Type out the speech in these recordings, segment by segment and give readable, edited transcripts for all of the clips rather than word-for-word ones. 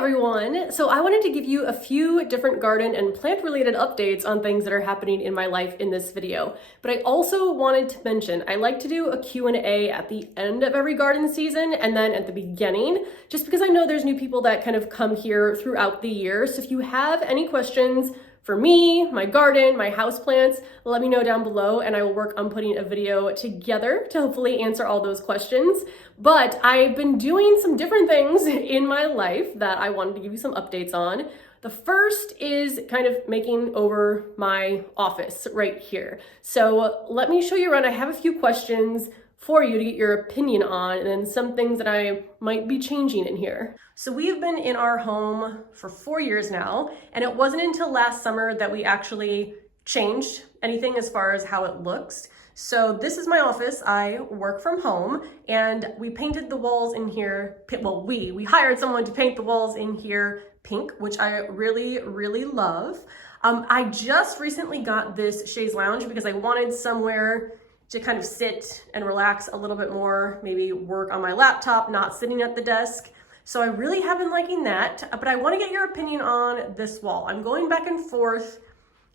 everyone! So I wanted to give you a few different garden and plant related updates on things that are happening in my life in this video. But I also wanted to mention, I like to do a Q&A at the end of every garden season and then at the beginning, just because I know there's new people that kind of come here throughout the year. So if you have any questions for me, my garden, my houseplants, let me know down below and I will work on putting a video together to hopefully answer all those questions. But I've been doing some different things in my life that I wanted to give you some updates on. The first is kind of making over my office right here. So let me show you around. I have a few questions for you to get your opinion on, and then some things that I might be changing in here. So we've been in our home for 4 years now, and it wasn't until last summer that we actually changed anything as far as how it looks. So this is my office. I work from home, and we painted the walls in here. Well, we hired someone to paint the walls in here pink, which I really love. I just recently got this chaise lounge because I wanted somewhere to kind of sit and relax a little bit more, maybe work on my laptop, not sitting at the desk. So I really have been liking that, but I want to get your opinion on this wall. I'm going back and forth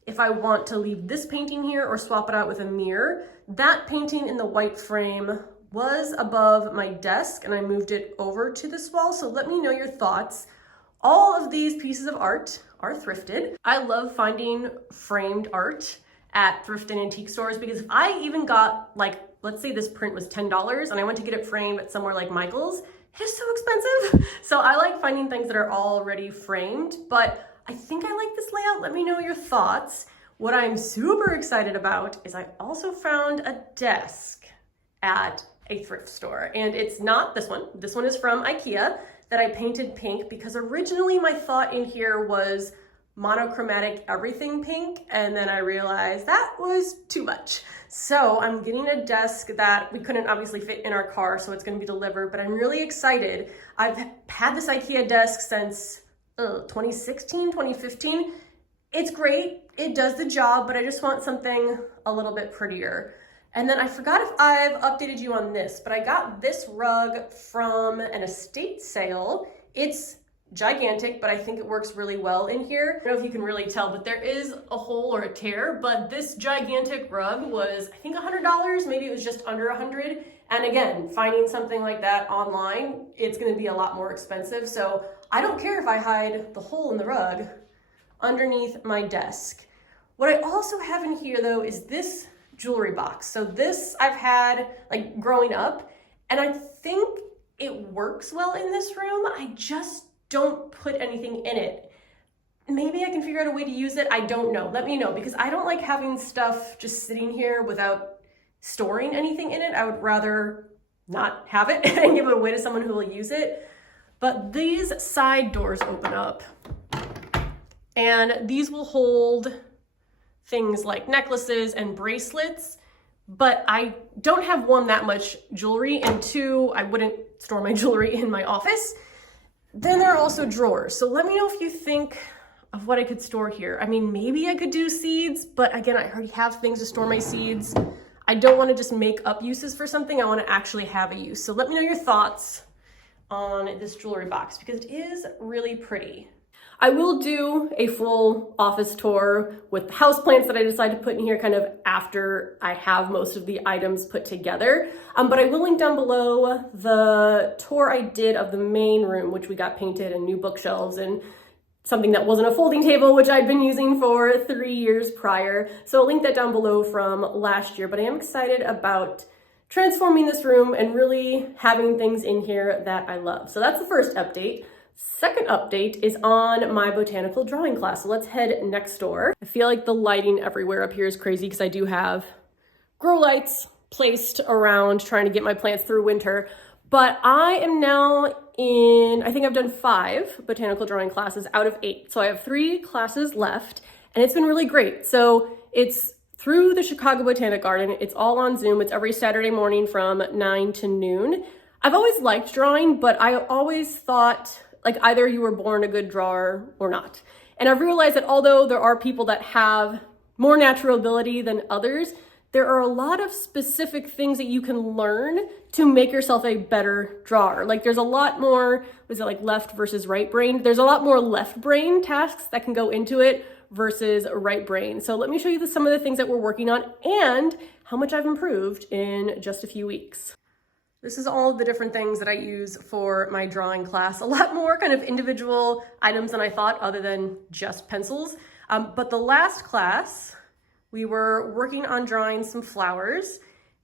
if I want to leave this painting here or swap it out with a mirror. That painting in the white frame was above my desk and I moved it over to this wall, so let me know your thoughts. All of these pieces of art are thrifted. I love finding framed art at thrift and antique stores, because if I even got, like, let's say this print was $10 and I went to get it framed at somewhere like Michael's, it's so expensive. So I like finding things that are already framed, but I think I like this layout. Let me know your thoughts. What I'm super excited about is I also found a desk at a thrift store, and it's not this one. This one is from IKEA that I painted pink because originally my thought in here was monochromatic everything pink, and then I realized that was too much. So I'm getting a desk that we couldn't obviously fit in our car, so it's going to be delivered, but I'm really excited. I've had this IKEA desk since 2016, 2015. It's great, it does the job, but I just want something a little bit prettier. And then I forgot if I've updated you on this, but I got this rug from an estate sale. It's gigantic, but I think it works really well in here. I don't know if you can really tell, but there is a hole or a tear, but this gigantic rug was, I think, $100, maybe it was just under 100. And again, finding something like that online, it's gonna be a lot more expensive. So I don't care if I hide the hole in the rug underneath my desk. What I also have in here though is this jewelry box. So this I've had like growing up, and I think it works well in this room. I just don't put anything in it. Maybe I can figure out a way to use it. I don't know. Let me know, because I don't like having stuff just sitting here without storing anything in it. I would rather not have it and give it away to someone who will use it. But these side doors open up, and these will hold things like necklaces and bracelets, but I don't have, one, that much jewelry, and two, I wouldn't store my jewelry in my office. Then there are also drawers. So let me know if you think of what I could store here. I mean, maybe I could do seeds, but again, I already have things to store my seeds. I don't want to just make up uses for something. I want to actually have a use. So let me know your thoughts on this jewelry box, because it is really pretty. I will do a full office tour with the houseplants that I decide to put in here kind of after I have most of the items put together. But I will link down below the tour I did of the main room, which we got painted, and new bookshelves and something that wasn't a folding table, which I'd been using for 3 years prior. So I'll link that down below from last year, but I am excited about transforming this room and really having things in here that I love. So that's the first update. Second update is on my botanical drawing class. So let's head next door. I feel like the lighting everywhere up here is crazy because I do have grow lights placed around trying to get my plants through winter. But I am now in, I think I've done 5 botanical drawing classes out of 8. So I have 3 classes left, and it's been really great. So it's through the Chicago Botanic Garden. It's all on Zoom. It's every Saturday morning from 9 to noon. I've always liked drawing, but I always thought, like, either you were born a good drawer or not. And I've realized that although there are people that have more natural ability than others, there are a lot of specific things that you can learn to make yourself a better drawer. Like there's a lot more, was it like left versus right brain? There's a lot more left brain tasks that can go into it versus right brain. So let me show you some of the things that we're working on and how much I've improved in just a few weeks. This is all of the different things that I use for my drawing class. A lot more kind of individual items than I thought, other than just pencils. But the last class, we were working on drawing some flowers,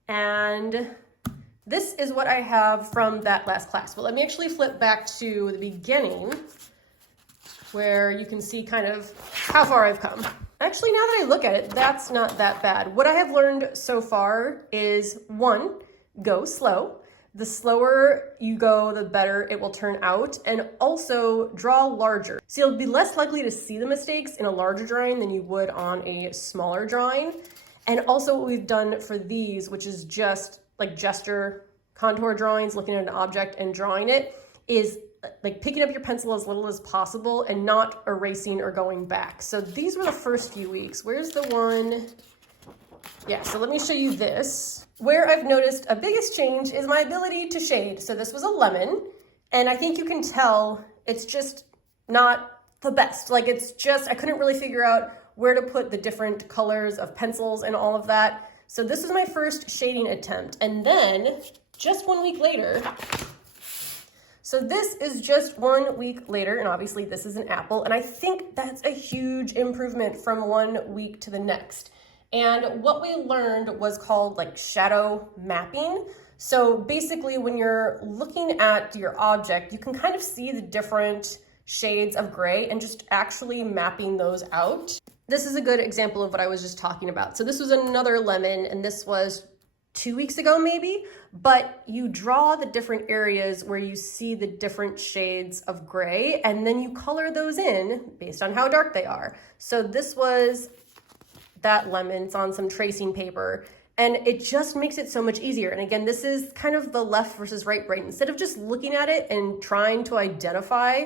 and this is what I have from that last class. But let me actually flip back to the beginning where you can see kind of how far I've come. Actually, now that I look at it, that's not that bad. What I have learned so far is 1, go slow. The slower you go, the better it will turn out, and also draw larger. So you'll be less likely to see the mistakes in a larger drawing than you would on a smaller drawing. And also what we've done for these, which is just like gesture contour drawings, looking at an object and drawing it, is like picking up your pencil as little as possible and not erasing or going back. So these were the first few weeks. Where's the one? Yeah, so let me show you this. Where I've noticed a biggest change is my ability to shade. So this was a lemon, and I think you can tell it's just not the best. Like it's just, I couldn't really figure out where to put the different colors of pencils and all of that. So this was my first shading attempt. And then just 1 week later, so this is just 1 week later, and obviously this is an apple, and I think that's a huge improvement from 1 week to the next. And what we learned was called like shadow mapping. So basically when you're looking at your object, you can kind of see the different shades of gray and just actually mapping those out. This is a good example of what I was just talking about. So this was another lemon, and this was 2 weeks ago maybe, but you draw the different areas where you see the different shades of gray, and then you color those in based on how dark they are. So this was that lemon, it's on some tracing paper, and it just makes it so much easier. And again, this is kind of the left versus right brain. Instead of just looking at it and trying to identify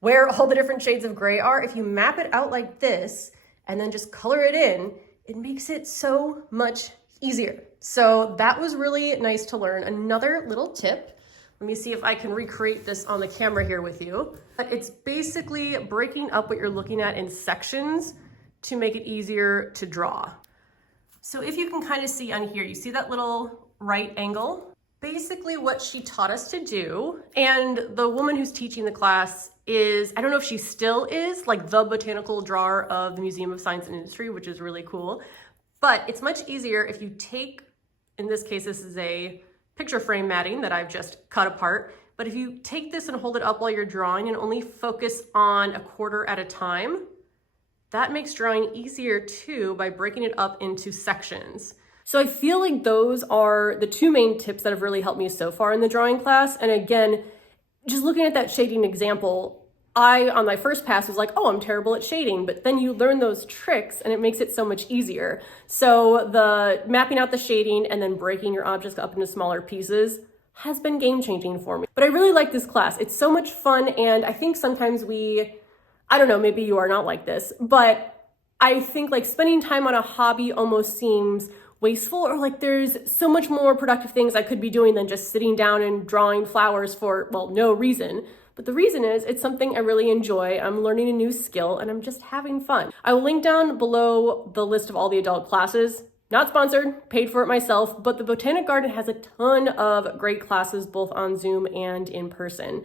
where all the different shades of gray are, if you map it out like this and then just color it in, it makes it so much easier. So that was really nice to learn. Another little tip, let me see if I can recreate this on the camera here with you. But it's basically breaking up what you're looking at in sections to make it easier to draw. So if you can kind of see on here, you see that little right angle? Basically what she taught us to do, and the woman who's teaching the class is, I don't know if she still is, like the botanical drawer of the Museum of Science and Industry, which is really cool. But it's much easier if you take, in this case, this is a picture frame matting that I've just cut apart. But if you take this and hold it up while you're drawing and only focus on a quarter at a time, that makes drawing easier too by breaking it up into sections. So I feel like those are the 2 main tips that have really helped me so far in the drawing class. And again, just looking at that shading example, I, on my first pass, was like, oh, I'm terrible at shading. But then you learn those tricks and it makes it so much easier. So the mapping out the shading and then breaking your objects up into smaller pieces has been game-changing for me. But I really like this class. It's so much fun, and I think sometimes I don't know, maybe you are not like this, but I think like spending time on a hobby almost seems wasteful, or like there's so much more productive things I could be doing than just sitting down and drawing flowers for, well, no reason. But the reason is it's something I really enjoy. I'm learning a new skill and I'm just having fun. I will link down below the list of all the adult classes. Not sponsored, paid for it myself, but the Botanic Garden has a ton of great classes both on Zoom and in person.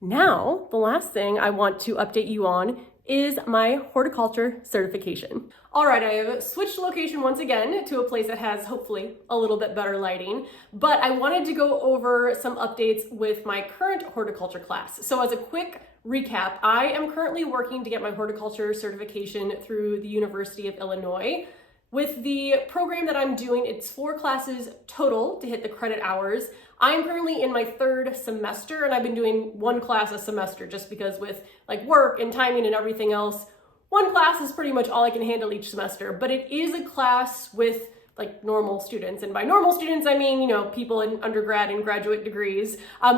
Now, the last thing I want to update you on is my horticulture certification. All right, I have switched location once again to a place that has hopefully a little bit better lighting, but I wanted to go over some updates with my current horticulture class. So as a quick recap, I am currently working to get my horticulture certification through the University of Illinois. With the program that I'm doing, it's 4 classes total to hit the credit hours. I'm currently in my 3rd semester, and I've been doing 1 class a semester just because with like work and timing and everything else, 1 class is pretty much all I can handle each semester. But it is a class with like normal students. And by normal students, I mean, you know, people in undergrad and graduate degrees.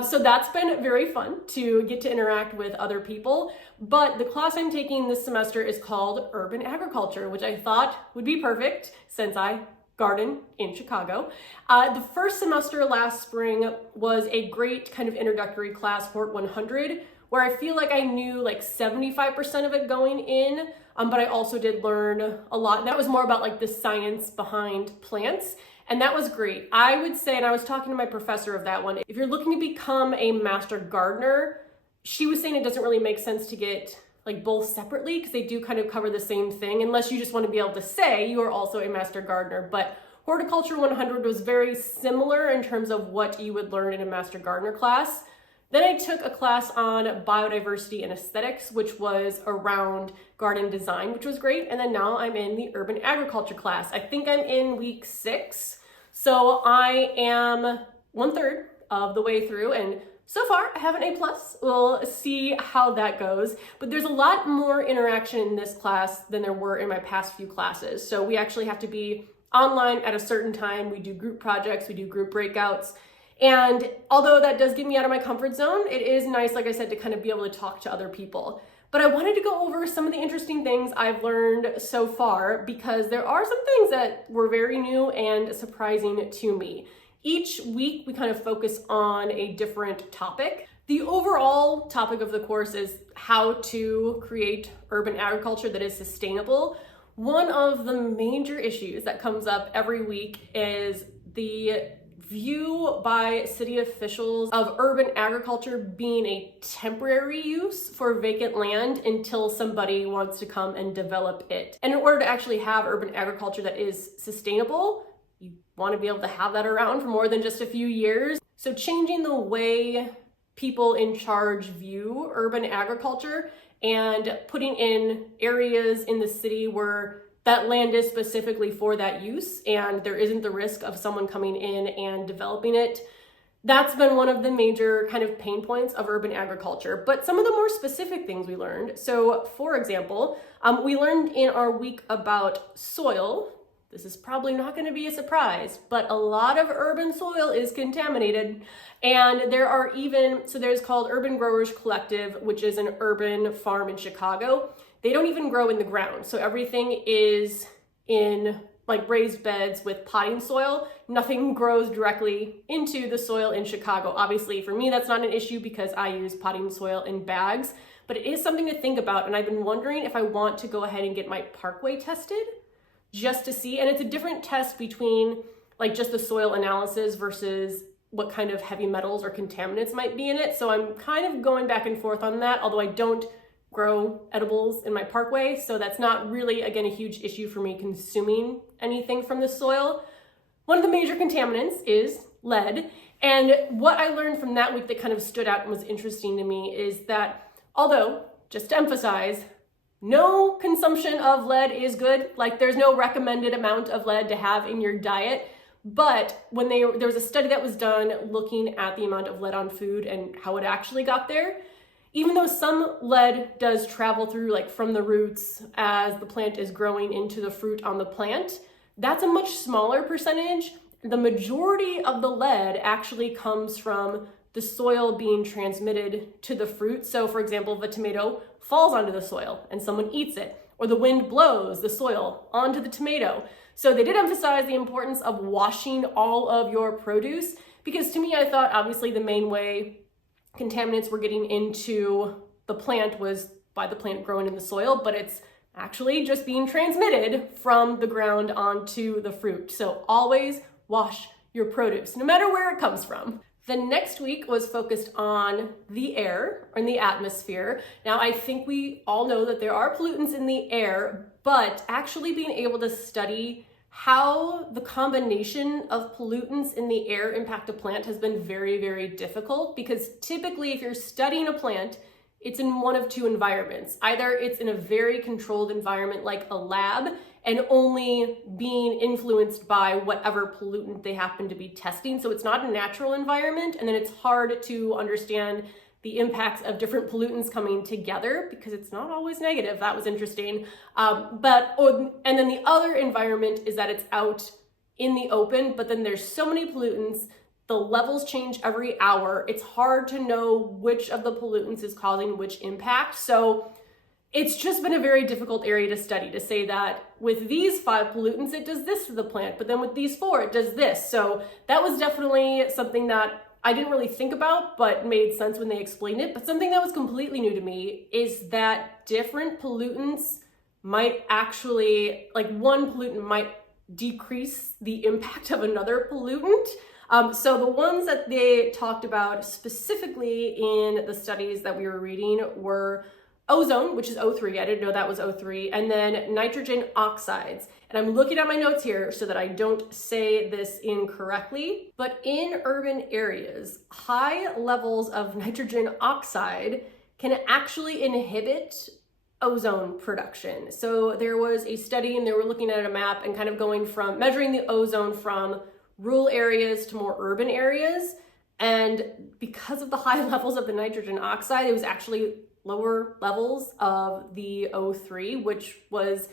So that's been very fun to get to interact with other people. But the class I'm taking this semester is called Urban Agriculture, which I thought would be perfect since I garden in Chicago. The first semester last spring was a great kind of introductory class, Hort 100, where I feel like I knew like 75% of it going in, but I also did learn a lot. And that was more about like the science behind plants. And that was great. I would say, and I was talking to my professor of that one, if you're looking to become a master gardener, she was saying it doesn't really make sense to get like both separately because they do kind of cover the same thing, unless you just want to be able to say you are also a master gardener. But Horticulture 100 was very similar in terms of what you would learn in a master gardener class. Then I took a class on biodiversity and aesthetics, which was around garden design, which was great. And then now I'm in the urban agriculture class. I think I'm in week 6. So I am 1/3 of the way through, and so far I have an A+. We'll see how that goes. But there's a lot more interaction in this class than there were in my past few classes. So we actually have to be online at a certain time. We do group projects, we do group breakouts. And although that does get me out of my comfort zone, it is nice, like I said, to kind of be able to talk to other people. But I wanted to go over some of the interesting things I've learned so far, because there are some things that were very new and surprising to me. Each week we kind of focus on a different topic. The overall topic of the course is how to create urban agriculture that is sustainable. One of the major issues that comes up every week is the view by city officials of urban agriculture being a temporary use for vacant land until somebody wants to come and develop it. And in order to actually have urban agriculture that is sustainable, you want to be able to have that around for more than just a few years. So changing the way people in charge view urban agriculture and putting in areas in the city where that land is specifically for that use and there isn't the risk of someone coming in and developing it. That's been one of the major kind of pain points of urban agriculture. But some of the more specific things we learned. So for example, we learned in our week about soil. This is probably not going to be a surprise, but a lot of urban soil is contaminated. And there are there's called Urban Growers Collective, which is an urban farm in Chicago. They don't even grow in the ground. So everything is in like raised beds with potting soil. Nothing grows directly into the soil in Chicago. Obviously, for me, that's not an issue because I use potting soil in bags, but it is something to think about. And I've been wondering if I want to go ahead and get my parkway tested just to see. And it's a different test between like just the soil analysis versus what kind of heavy metals or contaminants might be in it. So I'm kind of going back and forth on that, although I don't grow edibles in my parkway. So that's not really, again, a huge issue for me consuming anything from the soil. One of the major contaminants is lead. And what I learned from that week that kind of stood out and was interesting to me is that although, just to emphasize, no consumption of lead is good. Like there's no recommended amount of lead to have in your diet. But when there was a study that was done looking at the amount of lead on food and how it actually got there, even though some lead does travel through like from the roots as the plant is growing into the fruit on the plant, that's a much smaller percentage. The majority of the lead actually comes from the soil being transmitted to the fruit. So for example, if a tomato falls onto the soil and someone eats it, or the wind blows the soil onto the tomato. So they did emphasize the importance of washing all of your produce, because to me, I thought obviously the main way contaminants were getting into the plant was by the plant growing in the soil, but it's actually just being transmitted from the ground onto the fruit. So always wash your produce, no matter where it comes from. The next week was focused on the air or in the atmosphere. Now, I think we all know that there are pollutants in the air, but actually being able to study how the combination of pollutants in the air impact a plant has been very, very difficult, because typically if you're studying a plant, it's in one of two environments. Either it's in a very controlled environment like a lab and only being influenced by whatever pollutant they happen to be testing. So it's not a natural environment, and then it's hard to understand the impacts of different pollutants coming together because it's not always negative. That was interesting. And then the other environment is that it's out in the open, but then there's so many pollutants, the levels change every hour. It's hard to know which of the pollutants is causing which impact. So it's just been a very difficult area to study, to say that with these 5 pollutants, it does this to the plant, but then with these 4, it does this. So that was definitely something that I didn't really think about, but made sense when they explained it. But something that was completely new to me is that different pollutants might actually, like one pollutant might decrease the impact of another pollutant. So the ones that they talked about specifically in the studies that we were reading were ozone, which is O3. I didn't know that was O3. And then nitrogen oxides. And I'm looking at my notes here so that I don't say this incorrectly. But in urban areas, high levels of nitrogen oxide can actually inhibit ozone production. So there was a study and they were looking at a map and kind of going from measuring the ozone from rural areas to more urban areas. And because of the high levels of the nitrogen oxide, it was actually lower levels of the O3, which was,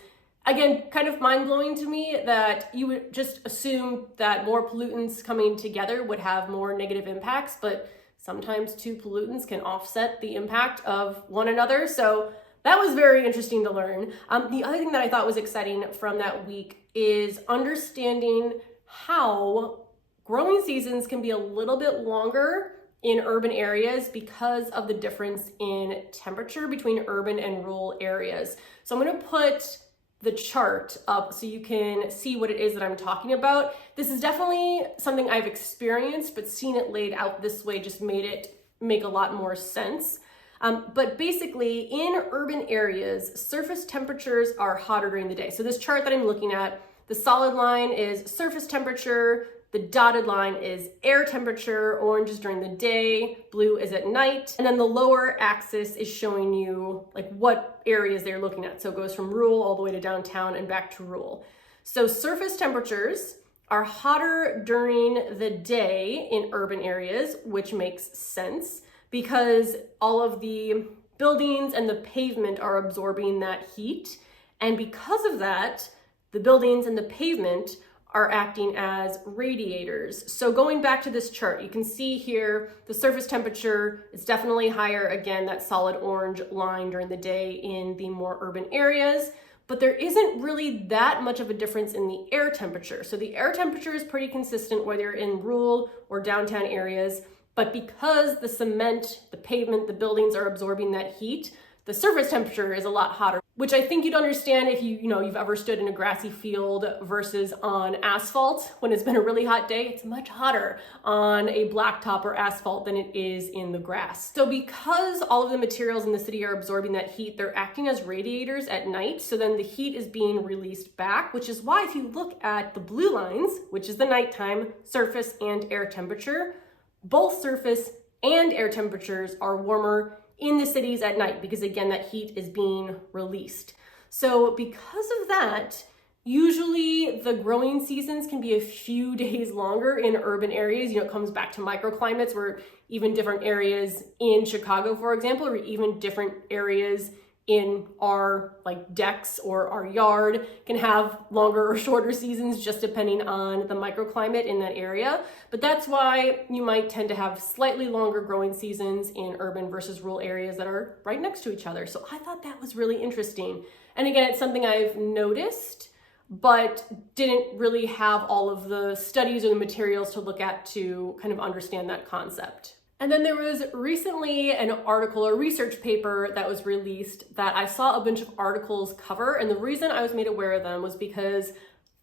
again, kind of mind-blowing to me that you would just assume that more pollutants coming together would have more negative impacts, but sometimes 2 pollutants can offset the impact of one another. So that was very interesting to learn. The other thing that I thought was exciting from that week is understanding how growing seasons can be a little bit longer in urban areas because of the difference in temperature between urban and rural areas. So I'm going to put the chart up so you can see what it is that I'm talking about. This is definitely something I've experienced, but seeing it laid out this way just made it make a lot more sense. But basically in urban areas, surface temperatures are hotter during the day. So this chart that I'm looking at, the solid line is surface temperature, the dotted line is air temperature, orange is during the day, blue is at night, and then the lower axis is showing you like what areas they're looking at. So it goes from rural all the way to downtown and back to rural. So surface temperatures are hotter during the day in urban areas, which makes sense because all of the buildings and the pavement are absorbing that heat. And because of that, the buildings and the pavement are acting as radiators. So going back to this chart, you can see here the surface temperature is definitely higher. Again, that solid orange line during the day in the more urban areas, but there isn't really that much of a difference in the air temperature. So the air temperature is pretty consistent whether you're in rural or downtown areas, but because the cement, the pavement, the buildings are absorbing that heat, the surface temperature is a lot hotter, which I think you'd understand if you've ever stood in a grassy field versus on asphalt. When it's been a really hot day, it's much hotter on a blacktop or asphalt than it is in the grass. So because all of the materials in the city are absorbing that heat, they're acting as radiators at night. So then the heat is being released back, which is why if you look at the blue lines, which is the nighttime surface and air temperature, both surface and air temperatures are warmer in the cities at night because again, that heat is being released. So because of that, usually the growing seasons can be a few days longer in urban areas. It comes back to microclimates where even different areas in Chicago, for example, or even different areas in our decks or our yard can have longer or shorter seasons just depending on the microclimate in that area. But that's why you might tend to have slightly longer growing seasons in urban versus rural areas that are right next to each other. So I thought that was really interesting. And again, it's something I've noticed, but didn't really have all of the studies or the materials to look at to kind of understand that concept. And then there was recently an article or research paper that was released that I saw a bunch of articles cover. And the reason I was made aware of them was because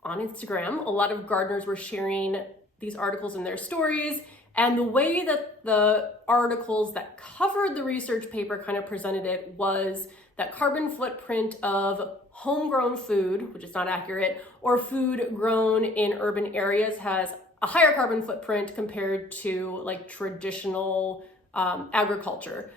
on Instagram, a lot of gardeners were sharing these articles in their stories. And the way that the articles that covered the research paper kind of presented it was that carbon footprint of homegrown food, which is not accurate, or food grown in urban areas has a higher carbon footprint compared to traditional agriculture.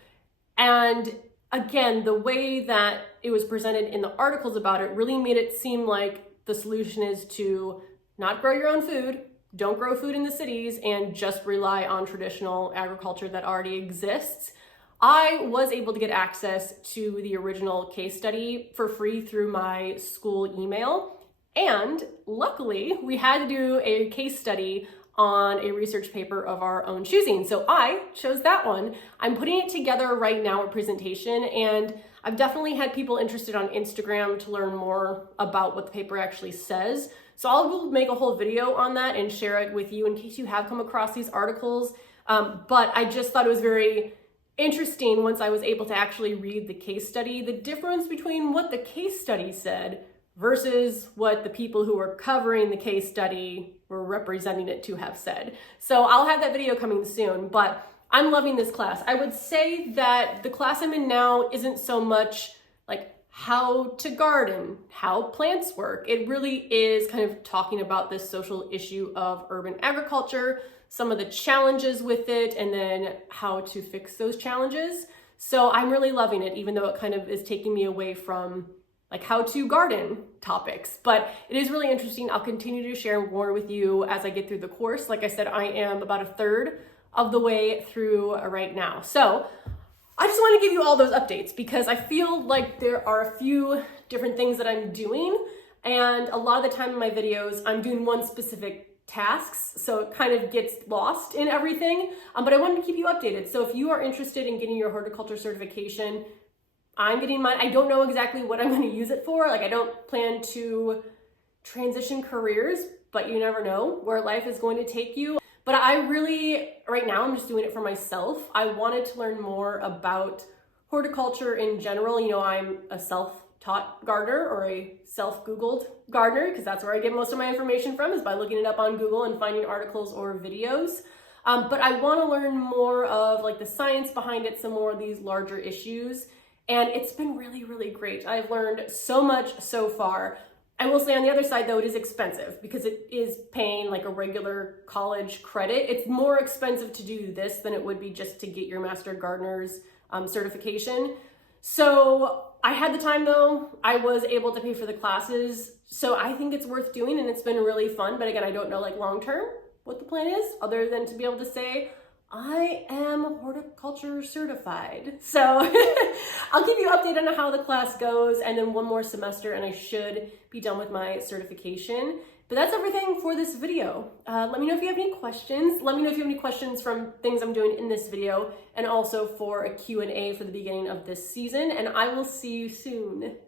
And again, the way that it was presented in the articles about it really made it seem like the solution is to not grow your own food, don't grow food in the cities, and just rely on traditional agriculture that already exists. I was able to get access to the original case study for free through my school email. And luckily, we had to do a case study on a research paper of our own choosing. So I chose that one. I'm putting it together right now, a presentation, and I've definitely had people interested on Instagram to learn more about what the paper actually says. So I'll make a whole video on that and share it with you in case you have come across these articles. But I just thought it was very interesting once I was able to actually read the case study, the difference between what the case study said versus what the people who were covering the case study were representing it to have said. So I'll have that video coming soon, but I'm loving this class. I would say that the class I'm in now isn't so much like how to garden, how plants work. It really is kind of talking about this social issue of urban agriculture, some of the challenges with it, and then how to fix those challenges. So I'm really loving it, even though it kind of is taking me away from like how to garden topics. But it is really interesting. I'll continue to share more with you as I get through the course. Like I said, I am about a third of the way through right now. So I just want to give you all those updates because I feel like there are a few different things that I'm doing. And a lot of the time in my videos, I'm doing one specific tasks, so it kind of gets lost in everything. But I wanted to keep you updated. So if you are interested in getting your horticulture certification, I'm getting mine. I don't know exactly what I'm going to use it for. Like I don't plan to transition careers, but you never know where life is going to take you. But I really, right now, I'm just doing it for myself. I wanted to learn more about horticulture in general. You know, I'm a self-taught gardener or a self-Googled gardener because that's where I get most of my information from, is by looking it up on Google and finding articles or videos. But I want to learn more of like the science behind it, some more of these larger issues. And it's been really, really great. I've learned so much so far. I will say on the other side, though, it is expensive because it is paying like a regular college credit. It's more expensive to do this than it would be just to get your Master Gardener's certification. So I had the time, though. I was able to pay for the classes. So I think it's worth doing and it's been really fun. But again, I don't know like long term what the plan is other than to be able to say, I am horticulture certified. So I'll keep you updated on how the class goes and then one more semester and I should be done with my certification. But that's everything for this video. Let me know if you have any questions. Let me know if you have any questions from things I'm doing in this video and also for a Q&A for the beginning of this season. And I will see you soon.